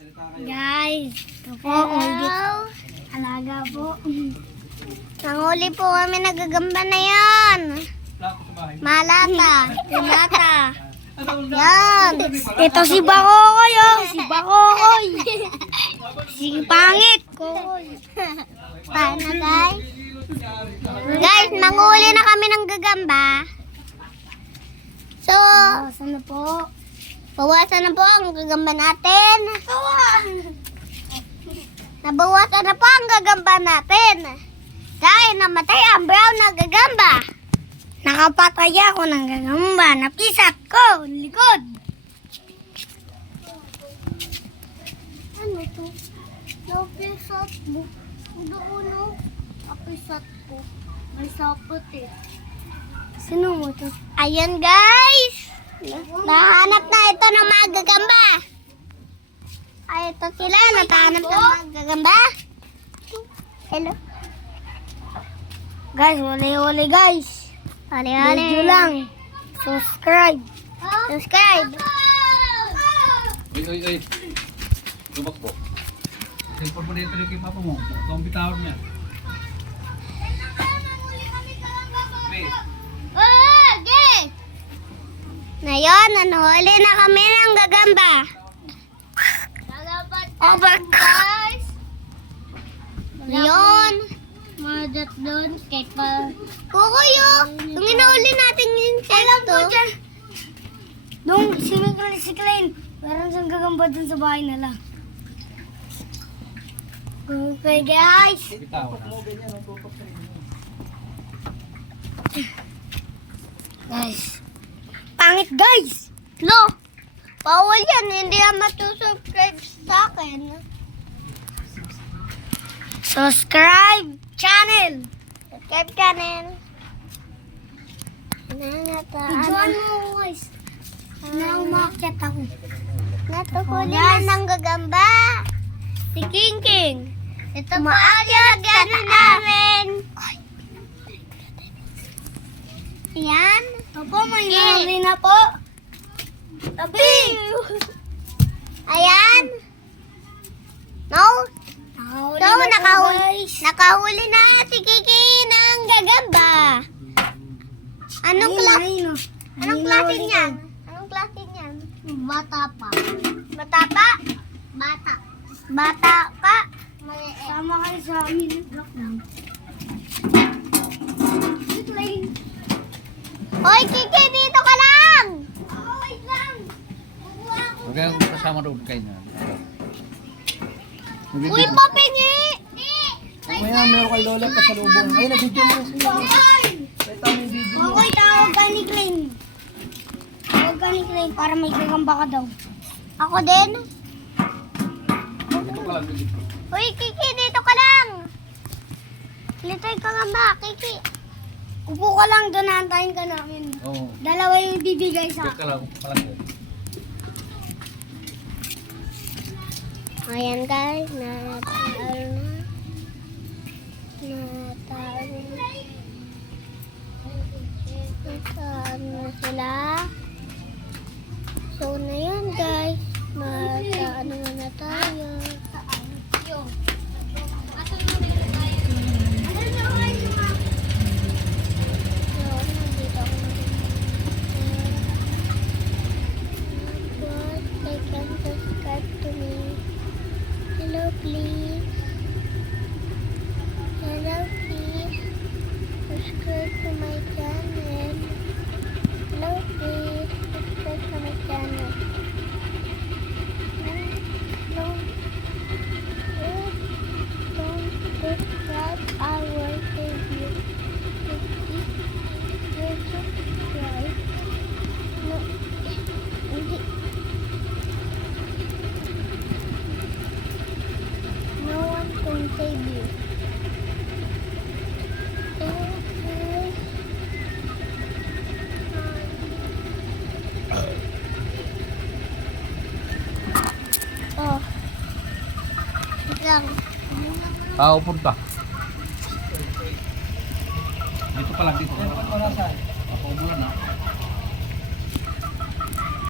Guys, ito po, alaga po. Nanguli po kami, nagagamba na yan. Malata, tinata. Yan. Ito si Bakokoy, oh. Si Bakokoy. Si Pangit. Paano guys? Guys, manguli na kami ng gagamba. So, Saan na po? bawasan na po ang gagamba natin. Nabawasan na po ang gagamba natin. Dahil namatay ang brown na gagamba. Nakapatay ako ng gagamba. Napisat ko. Likod. Ano to? Napisat mo. Doon napisat ko. May sapot eh. Sino mo to? Ayan guys. Nahanap na ito ng mga gagamba. Ay, ito sila. Natahanap ng mga gagamba. Hello. Guys, wali-wali guys. Video lang. Subscribe. Subscribe. Ay. Lubak po. Siyempre po dito yung papa mo. Ito ang bitawag niya. Ngayon, nanuhuli na kami ng gagamba. Oh my God. Ngayon. Madat doon. Kay pa. Kukuyo. Yung inahuli natin yung insecto. Nung si Klein. Meron siyang gagamba dun sa bahay nila. Okay guys. Bitawag na. Guys. Pangit guys. Lo, bawal yan. Hindi yan matusubscribe sa akin. Subscribe channel. Subscribe channel. Videoan mo guys. Na umakyat ako. Natuhuli Guys. na ng gagamba. Si King King. Ito po ang gagawin namin. Ayan. Opo, may nahuli na po. Tabi. Ayan. No? Nakahuli So, na po guys. nakahuli na si Kiki ng gagamba. Anong klase? Anong klase niyan? Anong klase niyan? Bata pa. Bata pa? Bata. Bata pa? Sama kayo sa amin. Block lang. Hoy, Kiki, dito ka lang! Wait lang! Huwag kayong kasama doon kayo na. Uy, papingi! Mamaya meron kay Lola pasalubong. Ay, na-video mo kasi. Ito ang video. Okay, tawag ka ni Klein. Tawag ka ni Klein para may gagamba ka daw. Ako din? Dito ka lang. Dito. Uy, Kiki, dito ka lang! Litoy ka nga ba, Kiki? Upo ka lang, doon naantayin ka namin. Oo. Dalawa yung bibigay sa Dito ka lang. Malaki. Ayan guys, natalo na. Natalo na sila. So na yan guys, mataano na tayo. So, nandito ako but they can subscribe to me. Hello, please. Hello, please. Subscribe to my channel. Hello, please. Subscribe to my channel. Don't subscribe our video. Please subscribe. No, hindi. No one can save you. Okay. Oh. Wait lang. Tao punta. Dito pa lang. Dito. Ano saan? Ako muna na.